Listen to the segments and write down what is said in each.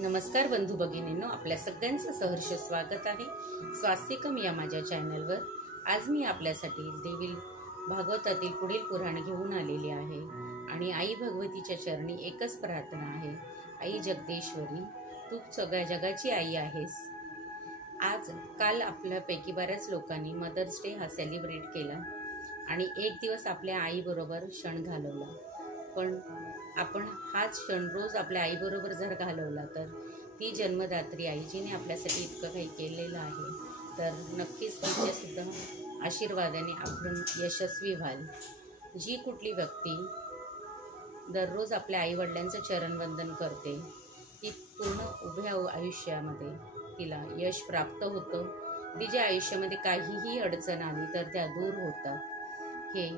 नमस्कार बंधू भगिनींनो, आपल्या सगळ्यांचं सहर्ष स्वागत आहे स्वास्तिकम या माझ्या चॅनलवर। आज मी आपल्यासाठी देवी भागवतातील पुढील पुराण घेऊन आलेले आहे आणि आई भगवतीच्या चरणी एकच प्रार्थना आहे, आई जगदेश्वरी, तू सगळ्या जगाची आई आहेस। काल आपल्यापैकी बऱ्याच लोकांनी मदर्स डे हा सेलिब्रेट केला आणि एक दिवस आपल्या आईबरोबर क्षण घालवला। पण आपण हाच क्षण रोज आपल्या आईबरोबर जर घालवला तर ती जन्मदात्री आई जिने आपल्यासाठी इतकं काही केलेलं आहे, तर नक्कीच तिच्या सुद्धा आशीर्वादाने आपण यशस्वी व्हाल। जी कुठली व्यक्ती दररोज आपल्या आईवडिलांचं चरणवंदन करते ती पूर्ण उभ्या आयुष्यामध्ये तिला यश प्राप्त होतं। तिच्या आयुष्यामध्ये काहीही अडचण आली तर त्या दूर होतात, हे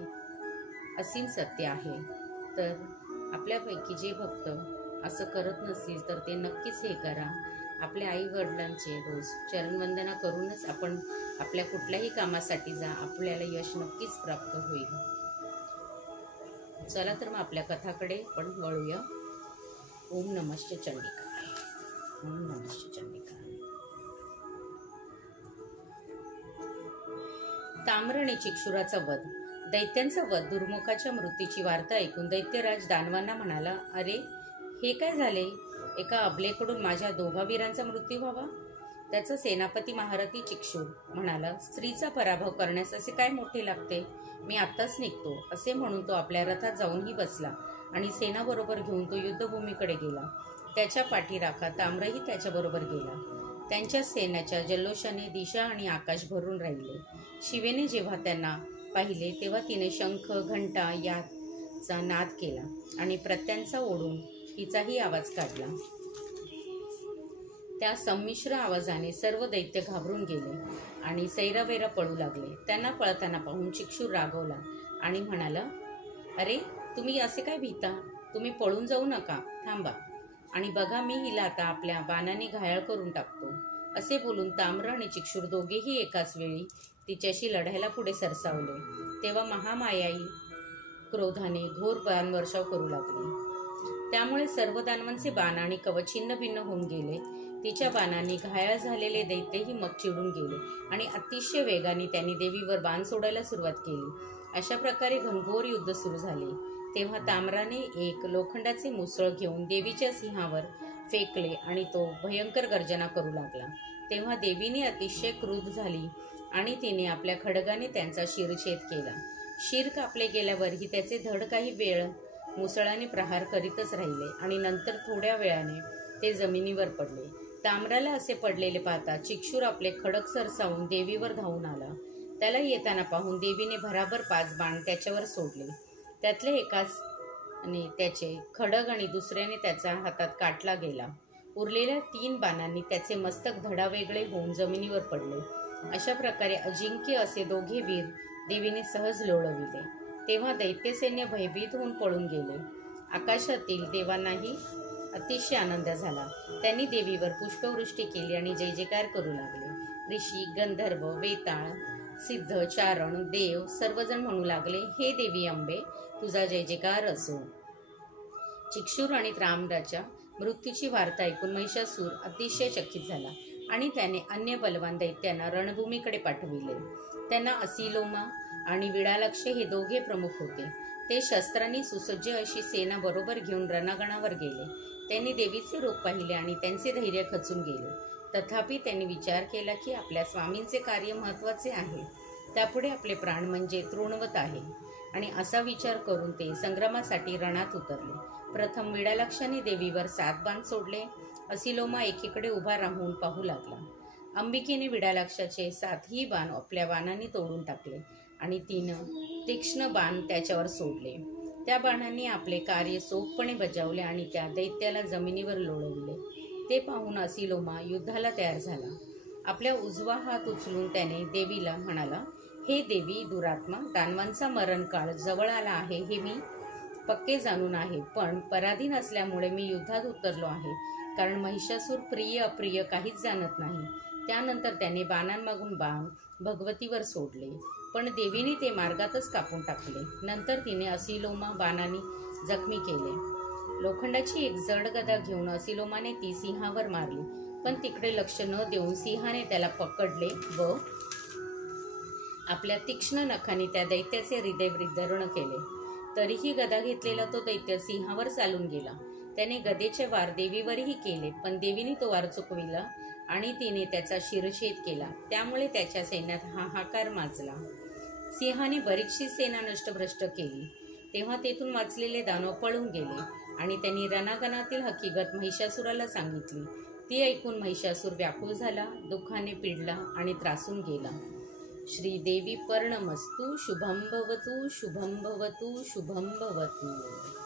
असीम सत्य आहे। तर आपल्यापैकी जे भक्त असं करत नसतील तर ते नक्कीच हे करा। आपल्या आई वडिलांचे रोज चरणवंदना करूनच आपण आपल्या कुठल्याही कामासाठी जा, आपल्याला यश नक्कीच प्राप्त होईल। चला तर मग आपल्या कथाकडे पण वळूया। ओम नमः चंडिकाय, ओम नमः चंडिकाय। ताम्र आणि चिक्षुराचा वध। दैत्यांचा वध, दुर्मुखाच्या मृत्यूची वार्ता ऐकून दैत्यराज दानवांना म्हणाला, अरे हे काय झाले? एका अबलेकडून माझ्या दोघा वीरांचा मृत्यू व्हावा? त्याचा सेनापती महारथी चिक्षुर म्हणाला, स्त्रीचा पराभव करण्यास असे काय मोठे लागते? मी आत्ताच निघतो, असे म्हणून तो आपल्या रथात जाऊनही बसला आणि सेनाबरोबर घेऊन तो युद्धभूमीकडे गेला। त्याच्या पाठीराखा ताम्रही त्याच्याबरोबर गेला। त्यांच्या सैन्याच्या जल्लोषाने दिशा आणि आकाश भरून राहिले। शिवेने जेव्हा त्यांना पाहिले तेव्हा तिने शंख घंटा याचा नाद केला आणि प्रत्यांचा ओढून तिचाही आवाज काढला। त्या संमिश्र आवाजाने सर्व दैत्य घाबरून गेले आणि सैरावैरा पळू लागले। त्यांना पळताना पाहून चिक्षुर रागवला आणि म्हणाला, अरे तुम्ही असे काय भीता? तुम्ही पळून जाऊ नका, थांबा आणि बघा, मी हिला आता आपल्या बाणाने घायाळ करून टाकतो। असे बोलून ताम्र आणि चिक्षुर दोघेही एकाच वेळी तिच्याशी लढायला पुढे सरसावले। तेव्हा महामायाई क्रोधाने घोर बाणवर्षाव करू लागली। त्यामुळे सर्व दानवांचे बाण आणि कवच छिन्न भिन्न होऊन गेले। तिच्या बाणांनी घायाळ झालेले दैत्यही मग चिडून गेले आणि अतिशय वेगाने त्यांनी देवीवर बाण सोडायला सुरुवात केली। अशा प्रकारे घनघोर युद्ध सुरू झाले। तेव्हा ताम्राने एक लोखंडाचे मुसळ घेऊन देवीच्या सिंहावर फेकले आणि तो भयंकर गर्जना करू लागला। तेव्हा देवीने अतिशय क्रुद्ध झाली आणि तिने आपल्या खड्गाने त्यांचा शिरछेद केला। शिर कापले गेल्यावरही त्याचे धड काही वेळ मुसळाने प्रहार करीतच राहिले आणि नंतर थोड्या वेळाने ते जमिनीवर पडले। ताम्राला असे पडलेले पाहता चिक्षुर आपले खडग सरसावून देवीवर धावून आला। त्याला येताना पाहून देवीने भराभर 5 बाण त्याच्यावर सोडले। त्यातले एकाने त्याचे खडग आणि दुसऱ्याने त्याच्या हातात काटला गेला। उरलेल्या 3 बाणांनी त्याचे मस्तक धडावेगळे होऊन जमिनीवर पडले। अशा प्रकारे अजिंक्य असे दोघे वीर देवीने सहज लोळविले। तेव्हा दैत्यसैन्य भयभीत होऊन पळून गेले। आकाशातील देवांनाही अतिशय आनंद झाला। त्यांनी देवीवर पुष्पवृष्टी केली आणि जय जयकार करू लागले। ऋषी, गंधर्व, वेताळ, सिद्ध, चारण, देव सर्वजण म्हणू लागले, हे देवी अंबे, तुझा जय जयकार असो। चिक्षुर आणि ताम्राच्या मृत्यूची वार्ता ऐकून महिषासूर अतिशय चकित झाला आणि त्याने अन्य बलवान दैत्यांना रणभूमीकडे पाठविले। त्यांना असिलोमा आणि विडालक्ष हे दोघे प्रमुख होते। ते शस्त्रांनी सुसज्ज अशी सेना बरोबर घेऊन रणांगणावर गेले। त्यांनी देवीचे रूप पाहिले आणि त्यांचे धैर्य खचून गेले। तथापि त्यांनी विचार केला की आपल्या स्वामींचे कार्य महत्वाचे आहे, त्यापुढे आपले प्राण म्हणजे तृणवत आहे आणि असा विचार करून ते संग्रामासाठी रणात उतरले। प्रथम विडालक्षाने देवीवर 7 बाण सोडले। असिलोमा एकीकडे उभा राहून पाहू लागला। अंबिकेने विडालक्षाचे 7ही बाण आपल्या बाणांनी तोडून टाकले आणि 3 तीक्ष्ण बाण त्याच्यावर सोडले। त्या बाणांनी आपले कार्य चोखपणे बजावले आणि त्या दैत्याला जमिनीवर लोळविले। ते पाहून असिलोमा युद्धाला तयार झाला। आपल्या उजवा हात उचलून त्याने देवीला म्हणाला, हे देवी दुरात्मा, दानवांचा मरणकाळ जवळ आला आहे हे मी पक्के जाणून आहे, पण पराधीन असल्यामुळे मी युद्धात उतरलो आहे, कारण महिषासूर प्रिय अप्रिय काहीच जाणत नाही। त्यानंतर त्याने बाणांमागून बाण भगवतीवर सोडले, पण देवीने ते मार्गातच कापून टाकले। नंतर तिने असिलोमा बाणांनी जखमी केले। लोखंडाची एक जड गदा घेऊन असिलोमाने ती सिंहावर मारली, पण तिकडे लक्ष न देऊन सिंहाने त्याला पकडले व आपल्या तीक्ष्ण नखांनी त्या दैत्याचे हृदय विदीर्ण केले. तरीही गदा घेतलेला तो दैत्य सिंहावर चालून गेला. त्याने गदेचे वार देवीवरही केले, पण देवीने तो वार चुकविला आणि तिने त्याचा शिरच्छेद केला. त्यामुळे त्याच्या सैन्यात हाहाकार माजला. सिंहाने बरीचशी सेना नष्टभ्रष्ट केली. तेव्हा तेथून वाचलेले दानव पळून गेले आणि त्यांनी रणांगणातील हकीकत महिषासुराला सांगितली. ती ऐकून महिषासूर व्याकुळ झाला, दुःखाने पिडला आणि त्रासून गेला. श्रीदेवी पर्णमस्तु. शुभं भवतु, शुभं भवतु, शुभं भवतु.